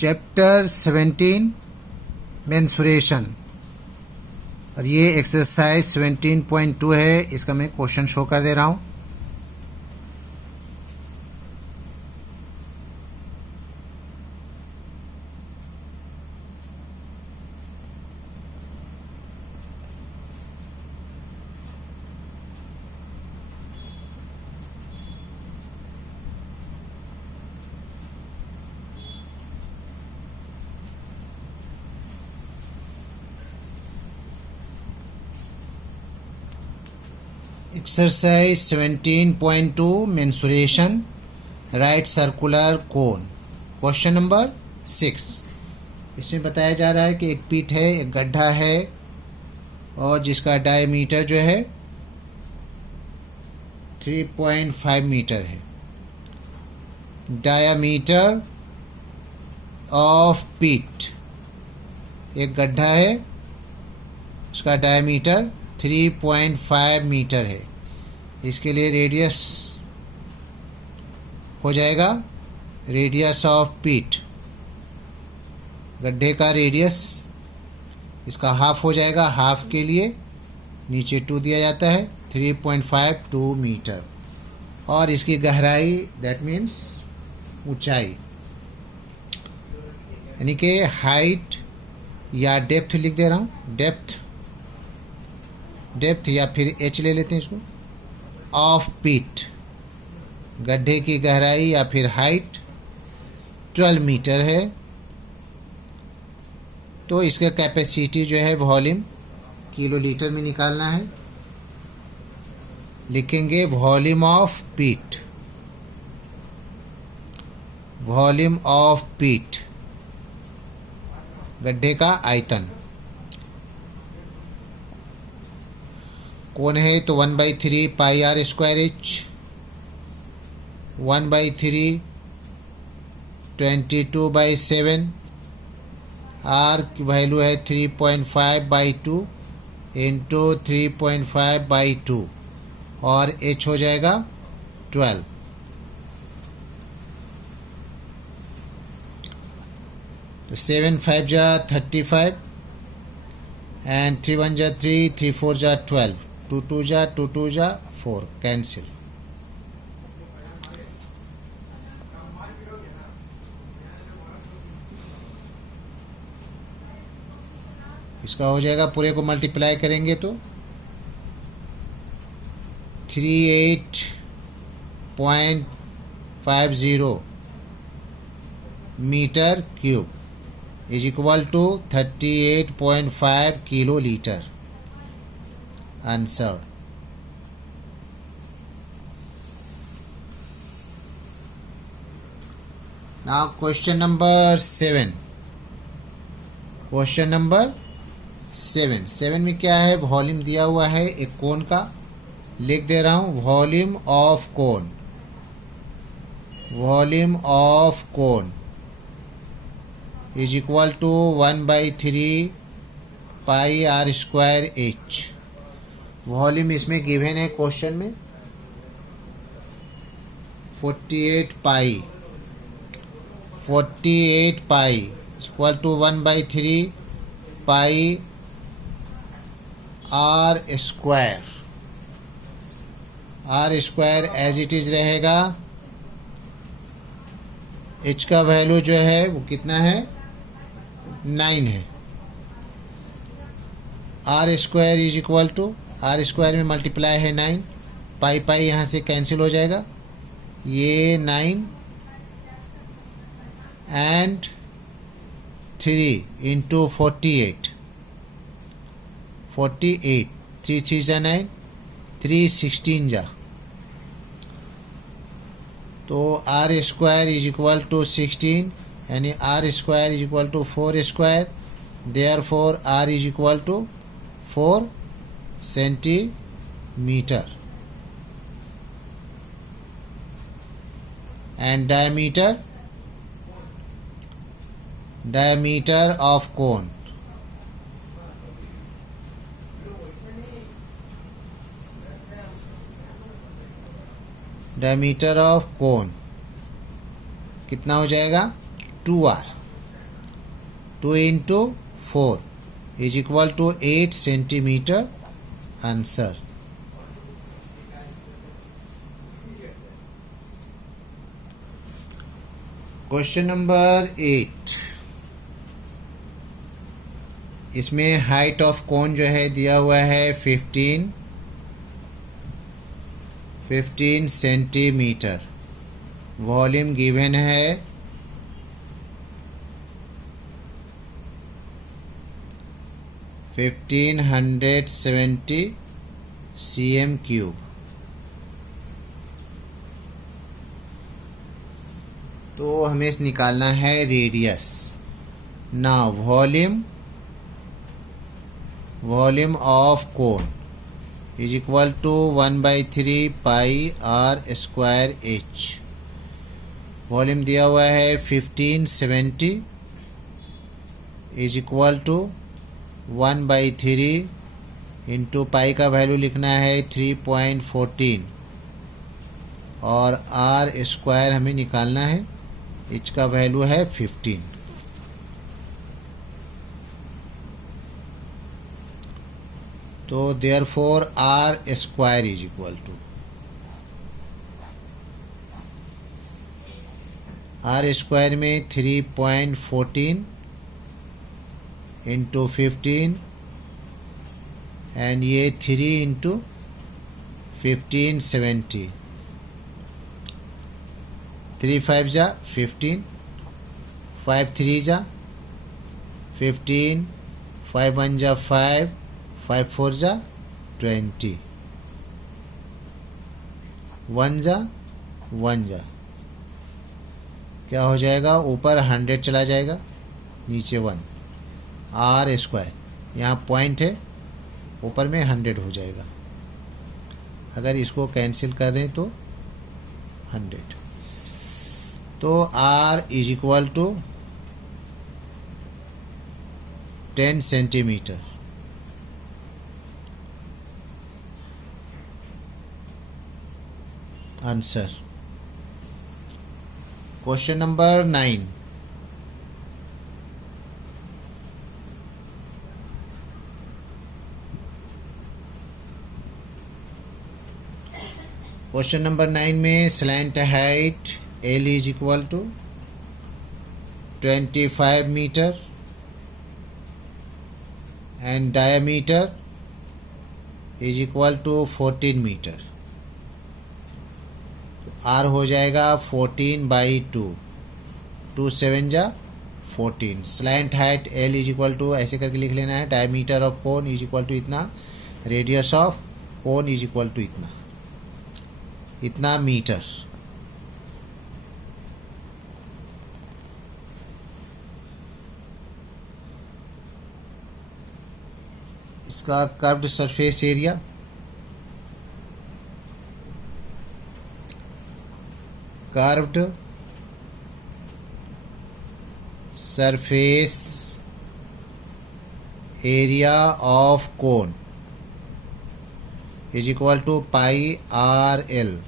Chapter 17 mensuration और ये exercise 17.2 है। इसका मैं क्वेश्चन शो कर दे रहा हूँ। Exercise 17.2 mensuration right circular cone. Question number 6। इसमें बताया जा रहा है कि एक पीठ है, एक गड्ढा है और जिसका डायमीटर जो है 3.5 मीटर है। डायमीटर ऑफ पीठ, एक गड्ढा है, उसका डायमीटर 3.5 मीटर है। इसके लिए रेडियस हो जाएगा रेडियस ऑफ पीठ, गड्ढे का रेडियस इसका हाफ हो जाएगा। हाफ के लिए नीचे 2 दिया जाता है, 3.52 मीटर। और इसकी गहराई दैट मीन्स ऊंचाई, यानी कि हाइट या डेप्थ लिख दे रहा हूँ। डेप्थ या फिर एच ले लेते हैं इसको। ऑफ पीट, गड्ढे की गहराई या फिर हाइट 12 मीटर है। तो इसका कैपेसिटी जो है वॉल्यूम किलोलीटर में निकालना है। लिखेंगे वॉल्यूम ऑफ पीट, वॉल्यूम ऑफ पीट, गड्ढे का आयतन। कौन है तो 1/3 pi r square H, 1/3 22/7। Are की वैल्यू है 3.5/2 इंटू 3.5/2 और एच हो जाएगा 12। तो 7 5 जा 35 एंड 3 1 जा 3, 3 4 जा 12, 2 2 जा 2 2 जा 4, कैंसिल। इसका हो जाएगा, पूरे को मल्टीप्लाई करेंगे तो 38.50 metre cube is equal to 38.5 kilo litre. Answer. Now question number 7। Question number 7 में क्या है, वॉल्यूम दिया हुआ है एक कोन का। लिख दे रहा हूं volume of cone, volume of cone is equal to 1/3 pi r square h. Volume इसमें गिवन है क्वेश्चन में 48 pi equal to 1/3 pi r square. R square as it is रहेगा। एच का वैल्यू जो है वो कितना है, 9 है। आर square is equal to, r square में मल्टीप्लाई है 9, पाई पाई यहाँ से कैंसिल हो जाएगा। ये 9 एंड 3 इंटू 48, 3 3 जा 9, 3 16 जा। तो r square is equal to 16, यानी r square is equal to 4 square. Therefore r is equal to 4 centimetre and diameter of cone, diameter of cone कितना हो जाएगा, 2r। 2 into 4 is equal to 8 centimeter. Answer. Question number 8, इसमें height of cone जो है दिया हुआ है 15 centimetre, volume given है 1570 cm3। तो हमें निकालना है रेडियस। ना volume of cone is equal to 1/3 pi r square h. Volume दिया हुआ है 1570 is equal to 1/3 into pi का वैल्यू लिखना है 3.14 और आर स्क्वायर हमें निकालना है, एच का वैल्यू है 15। तो therefore r square is equal to, r square में 3.14 इंटू 15 एंड ये 3 इंटू 1570, 3 5 जा 15, 5 3 जा 15, 5 1 जा 5, 5 4 जा 20, 1 जा 1 जा, क्या हो जाएगा, ऊपर 100 चला जाएगा, नीचे 1, आर स्क्वायर, यहाँ पॉइंट है, ऊपर में 100 हो जाएगा। अगर इसको कैंसिल कर रहे हैं तो 100, तो R is equal to 10 centimetre. Answer. Question number 9, question number 9 में slant height L is equal to 25 metre and diameter is equal to 14 metre. तो R हो जाएगा 14/2, 2 7 जा 14। Slant height L is equal to ऐसे करके लिख लेना है, diameter of cone is equal to इतना, radius of cone is equal to इतना मीटर। इसका curved surface area, curved surface area of cone is equal to pi r l.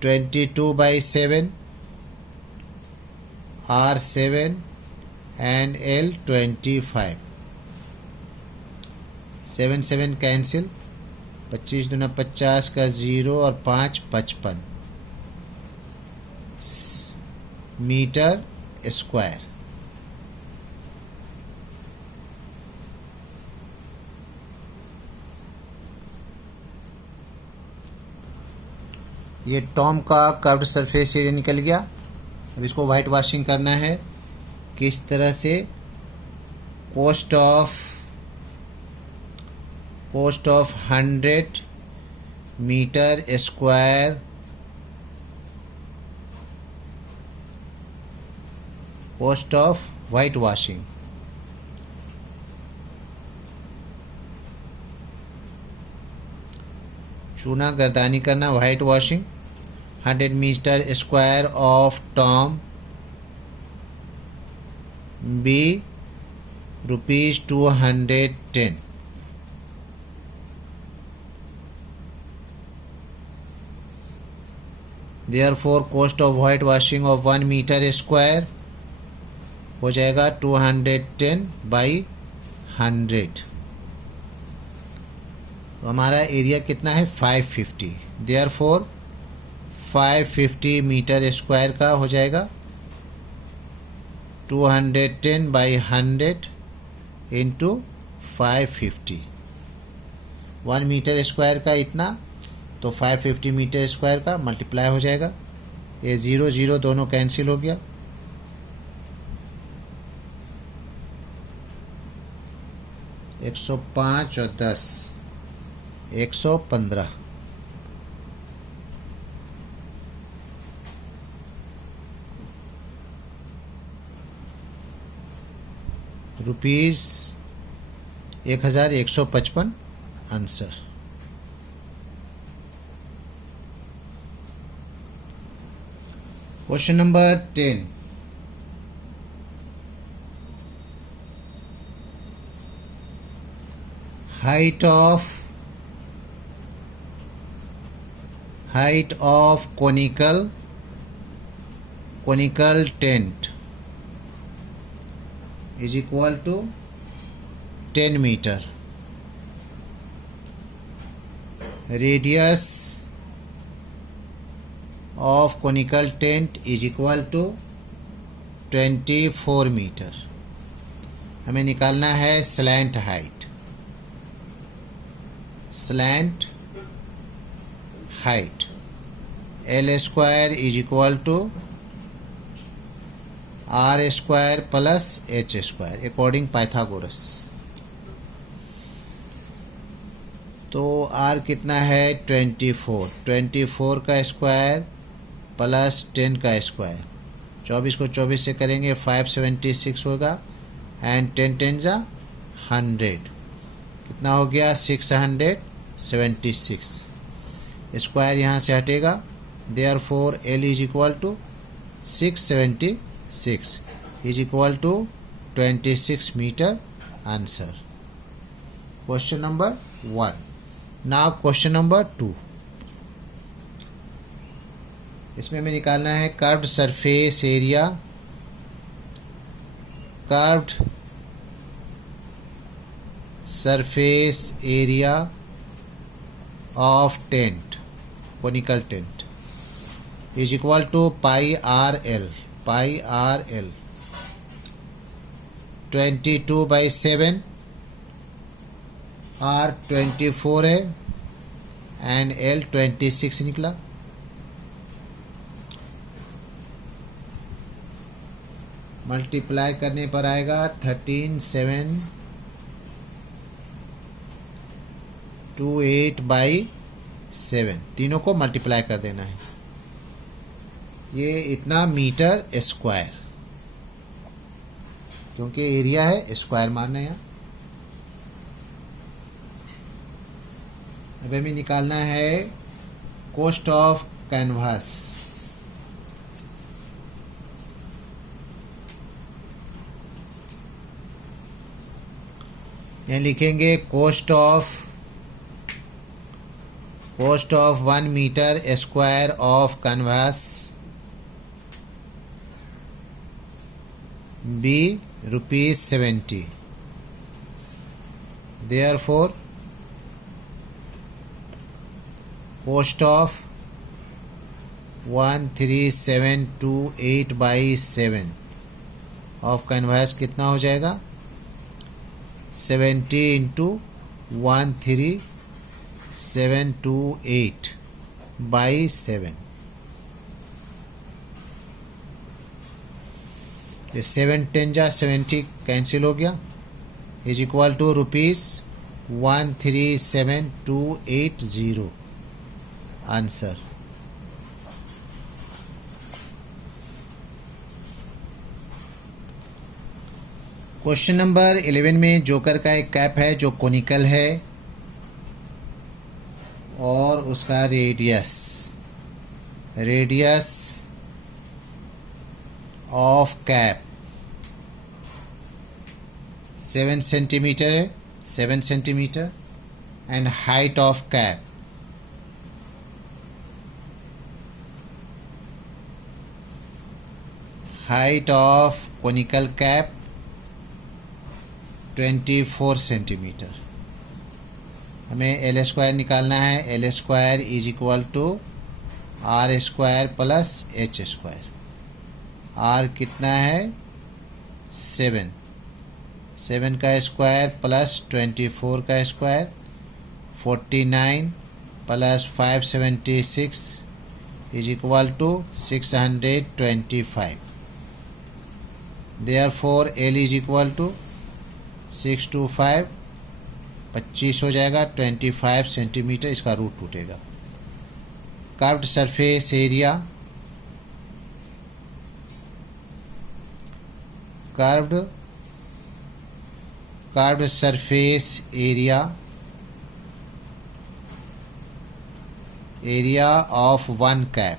22/7, R 7 and L 25। 7 7 cancel, 25 दूना 50 का 0 और 5 55 metre square. ये tomb का curved surface area निकल गया। अब इसको वाइट वॉशिंग करना है। किस तरह से, cost of 100 metre square, cost of white washing, चूना गर्दानी करना, white washing, 100 metre square of tomb be ₹210। Therefore cost of white washing of 1 metre square हो जाएगा 210/100। तो हमारा एरिया कितना है 550। देयरफॉर 550 मीटर स्क्वायर का हो जाएगा 210/100 इंटू 550। 1 मीटर स्क्वायर का इतना, तो 550 मीटर स्क्वायर का मल्टीप्लाई हो जाएगा। ये 0 0 दोनों कैंसिल हो गया। एक 105 और 10 115। Rupees 1155 answer. Question number 10। height of conical tent is equal to 10 meter. Radius of conical tent is equal to 24 meter. हमें निकालना है slant height। slant height L square is equal to R square plus H square according Pythagoras। तो R कितना है 24 का square plus 10 का square. 24 को 24 से करेंगे 576 होगा एंड 10 10 जा 100, कितना हो गया 676। स्क्वायर यहाँ से हटेगा, therefore L is equal to 676 is equal to 26 metre answer. Question number 1। Now question number 2। इसमें हमें निकालना है curved surface area, curved surface area of tent, conical tent is equal to pi RL 22/7 R 24 है and L 26 निकला। Multiply करने पर आएगा 13,728/7। तीनों को मल्टीप्लाई कर देना है। ये इतना मीटर स्क्वायर, क्योंकि एरिया है स्क्वायर मारना है यहाँ। अब हमें निकालना है कॉस्ट ऑफ कैनवास। यहाँ लिखेंगे cost of 1 metre square of canvas be ₹70। Therefore cost of 13,728/7 of canvas कितना हो जाएगा 70 इंटू 13,728/7। ये 7 10 जा 70 कैंसिल हो गया, is equal to ₹13,780 answer. Question number 11 में जोकर का एक कैप है जो कोनिकल है और उसका रेडियस ऑफ कैप 7 सेंटीमीटर है, 7 centimetre and height of cap height of conical cap 24 centimetre. हमें एल स्क्वायर निकालना है। L square is equal to r square plus h square. R कितना है 7, 7 का स्क्वायर प्लस 24 का square 49 plus 576 is equal to 625। Therefore l is equal to 6 to 5 25 हो जाएगा। 25 centimetre इसका रूट टूटेगा। Curved surface area, curved surface area, area of one cap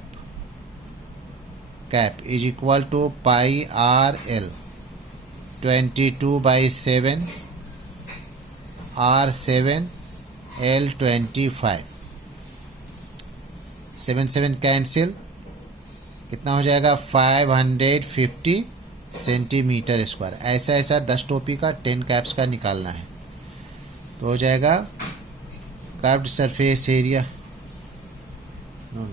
is equal to pi r l. 22/7 R7 L 25। 7 7 cancel, कितना हो जाएगा 550 centimetre square. ऐसा 10 टोपी का 10 कैप्स का निकालना है तो हो जाएगा कर्व्ड सरफेस एरिया। नो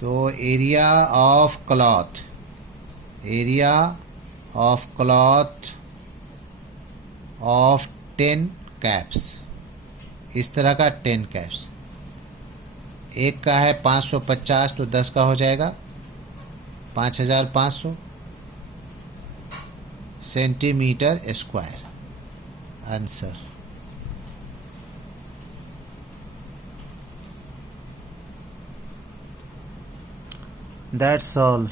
तो area of cloth of 10 caps, इस तरह का 10 कैप्स। एक का है 550 तो 10 का हो जाएगा 5500 centimetre square. Answer. That's all.